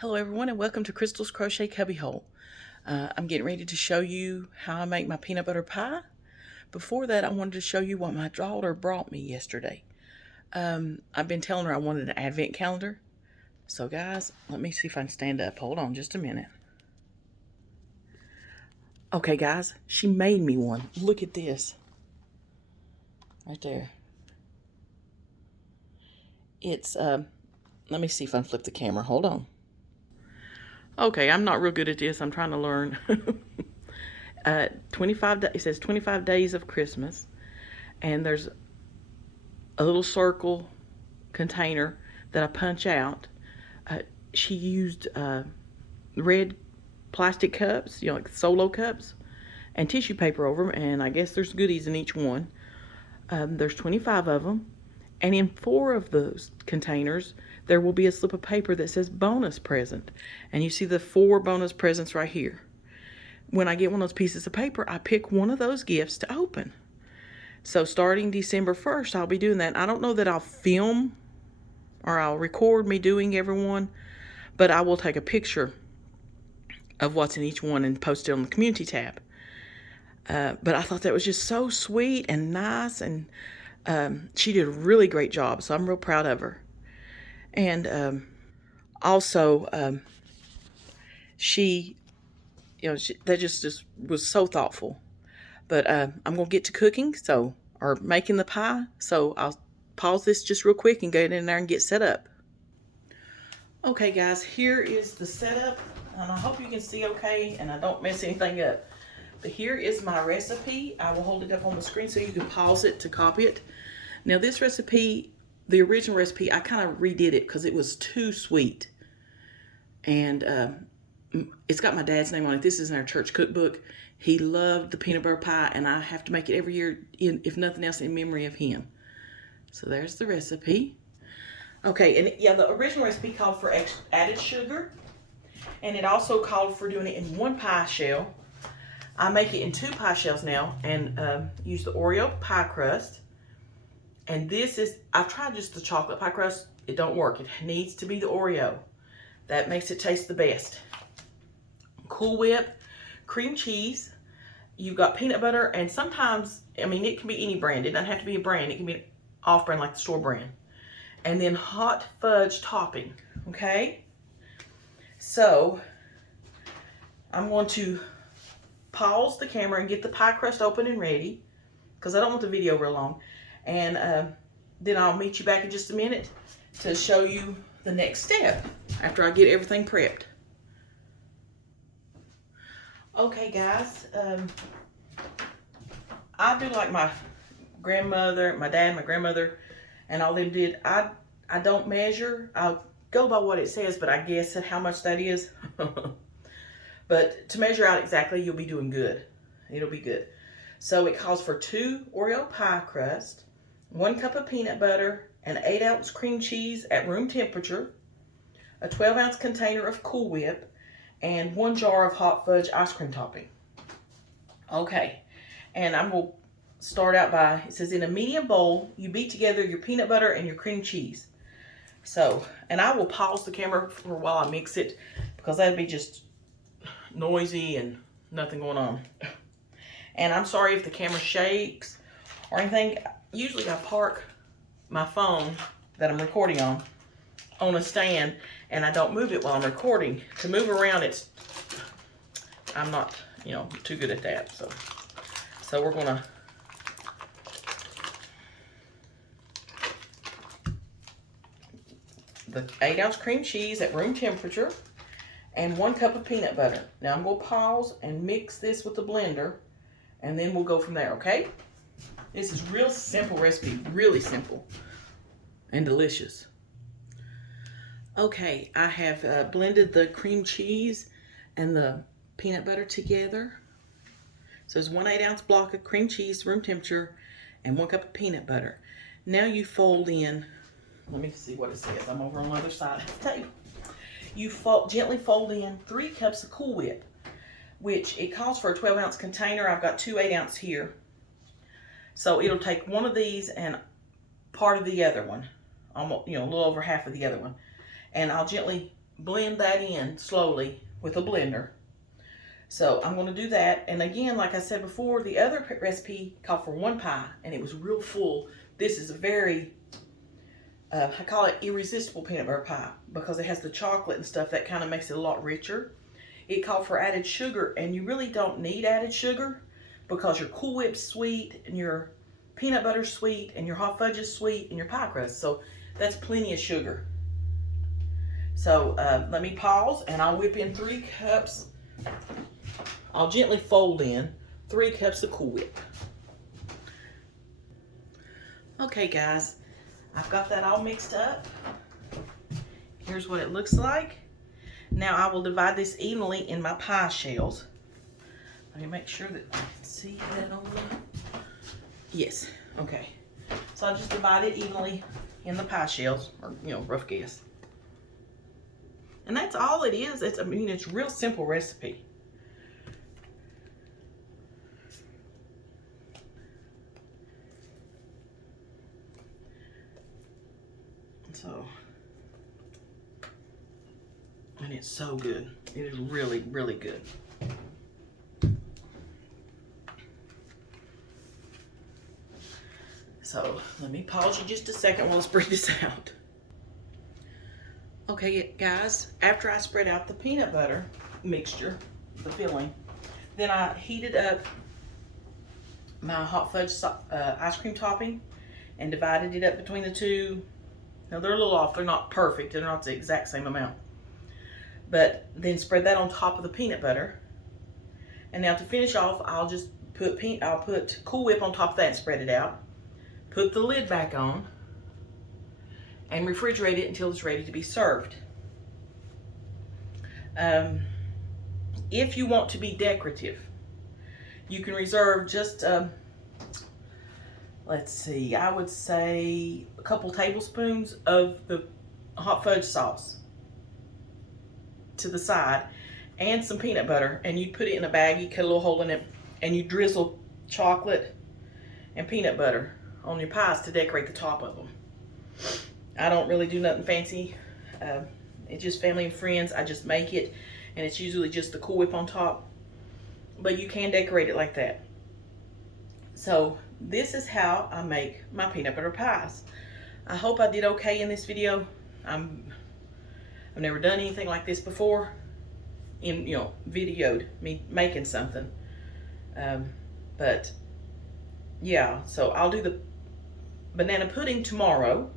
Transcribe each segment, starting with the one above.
Hello everyone and welcome to Crystal's Crochet Cubbyhole. I'm getting ready to show you how I make my peanut butter pie. Before that, I wanted to show you what my daughter brought me yesterday. I've been telling her I wanted an advent calendar. So guys, let me see if I can stand up. Hold on just a minute. Okay guys, she made me one. Look at this. Right there. It's, let me see if I can flip the camera. Hold on. Okay, I'm not real good at this. I'm trying to learn. 25. It says 25 days of Christmas, and there's a little circle container that I punch out. She used red plastic cups, like solo cups, and tissue paper over them, and I guess there's goodies in each one. There's 25 of them, and in 4 of those containers, there will be a slip of paper that says bonus present, and you see the 4 bonus presents right here. When I get one of those pieces of paper, I pick one of those gifts to open. So starting December 1st, I'll be doing that. I don't know that I'll film or I'll record me doing every one, but I will take a picture of what's in each one and post it on the community tab. But I thought that was just so sweet and nice, and she did a really great job, so I'm real proud of her. And also, she, that just was so thoughtful. But I'm going to get to cooking, or making the pie, so I'll pause this just real quick and go in there and get set up. Okay guys, here is the setup, and I hope you can see okay and I don't mess anything up. But here is my recipe. I will hold it up on the screen so you can pause it to copy it. Now this recipe, the original recipe, I kind of redid it because it was too sweet. And it's got my dad's name on it. This is in our church cookbook. He loved the peanut butter pie, and I have to make it every year, if nothing else, in memory of him. So there's the recipe. Okay, and yeah, the original recipe called for added sugar, and it also called for doing it in 1 pie shell. I make it in 2 pie shells now, and use the Oreo pie crust. And this is, I've tried just the chocolate pie crust. It don't work. It needs to be the Oreo. That makes it taste the best. Cool Whip, cream cheese. You've got peanut butter, and sometimes, it can be any brand. It doesn't have to be a brand. It can be off-brand like the store brand. And then hot fudge topping, okay? So, I'm going to pause the camera and get the pie crust open and ready, because I don't want the video real long. And then I'll meet you back in just a minute to show you the next step after I get everything prepped. Okay guys, I do like my grandmother, my dad, my grandmother, and all them did. I don't measure. I'll go by what it says, but I guess at how much that is. But to measure out exactly, you'll be doing good. It'll be good. So it calls for 2 Oreo pie crust, 1 cup of peanut butter, an 8-ounce cream cheese at room temperature, a 12-ounce container of Cool Whip, and 1 jar of hot fudge ice cream topping. Okay, and I'm going to start out by, it says in a medium bowl, you beat together your peanut butter and your cream cheese. So, and I will pause the camera for a while I mix it, because that'd be just noisy and nothing going on. And I'm sorry if the camera shakes or anything. Usually I park my phone that I'm recording on a stand, and I don't move it while I'm recording. To move around, I'm not, too good at that. So we're gonna the 8-ounce cream cheese at room temperature and 1 cup of peanut butter. Now I'm gonna pause and mix this with the blender, and then we'll go from there, okay? This is real simple recipe, really simple and delicious. Okay, I have blended the cream cheese and the peanut butter together. So it's 1 8-ounce block of cream cheese, room temperature, and 1 cup of peanut butter. Now you fold in, let me see what it says. I'm over on the other side of the table. You gently fold in 3 cups of Cool Whip, which it calls for a 12-ounce container. I've got 2 8-ounce here. So it'll take one of these and part of the other one, almost, a little over half of the other one. And I'll gently blend that in slowly with a blender. So I'm going to do that. And again, like I said before, the other recipe called for 1 pie, and it was real full. This is a very, I call it irresistible peanut butter pie because it has the chocolate and stuff that kind of makes it a lot richer. It called for added sugar, and you really don't need added sugar because your Cool Whip's sweet, and your peanut butter's sweet, and your hot fudge is sweet, and your pie crust. So that's plenty of sugar. So let me pause, and I'll whip in 3 cups. I'll gently fold in 3 cups of Cool Whip. Okay, guys, I've got that all mixed up. Here's what it looks like. Now I will divide this evenly in my pie shells. Let me make sure that I can see that on there. Yes, okay. So I'll just divide it evenly in the pie shells, or rough guess. And that's all it is. It's a real simple recipe. So, and it's so good. It is really, really good. So let me pause you just a second while I spread this out. Okay, guys, after I spread out the peanut butter mixture, the filling, then I heated up my hot fudge ice cream topping and divided it up between the two. Now they're a little off, they're not perfect, they're not the exact same amount. But then spread that on top of the peanut butter. And now to finish off, I'll just put Cool Whip on top of that and spread it out. Put the lid back on and refrigerate it until it's ready to be served. If you want to be decorative, you can reserve just, let's see, I would say a couple tablespoons of the hot fudge sauce to the side and some peanut butter, and you put it in a bag, you cut a little hole in it, and you drizzle chocolate and peanut butter on your pies to decorate the top of them. I don't really do nothing fancy. It's just family and friends. I just make it, and it's usually just the Cool Whip on top. But you can decorate it like that. So this is how I make my peanut butter pies. I hope I did okay in this video. I've never done anything like this before. Videoed me making something. But yeah, so I'll do the banana pudding tomorrow.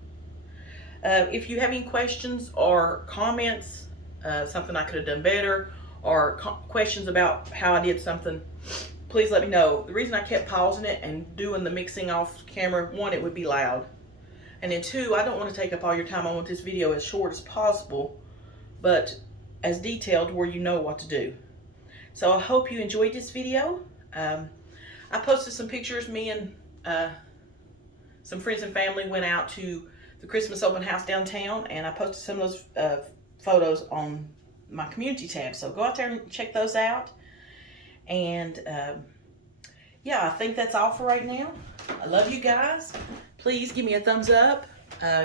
If you have any questions or comments, something I could have done better, or questions about how I did something, please let me know. The reason I kept pausing it and doing the mixing off camera, 1, it would be loud. And then 2, I don't want to take up all your time. I want this video as short as possible, but as detailed where you know what to do. So I hope you enjoyed this video. I posted some pictures. Me and some friends and family went out to the Christmas open house downtown, and I posted some of those photos on my community tab. So go out there and check those out. And yeah, I think that's all for right now. I love you guys. Please give me a thumbs up,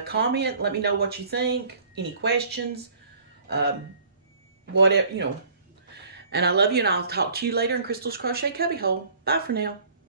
comment, let me know what you think, any questions, whatever, And I love you, and I'll talk to you later in Crystal's Crochet Cubbyhole. Bye for now.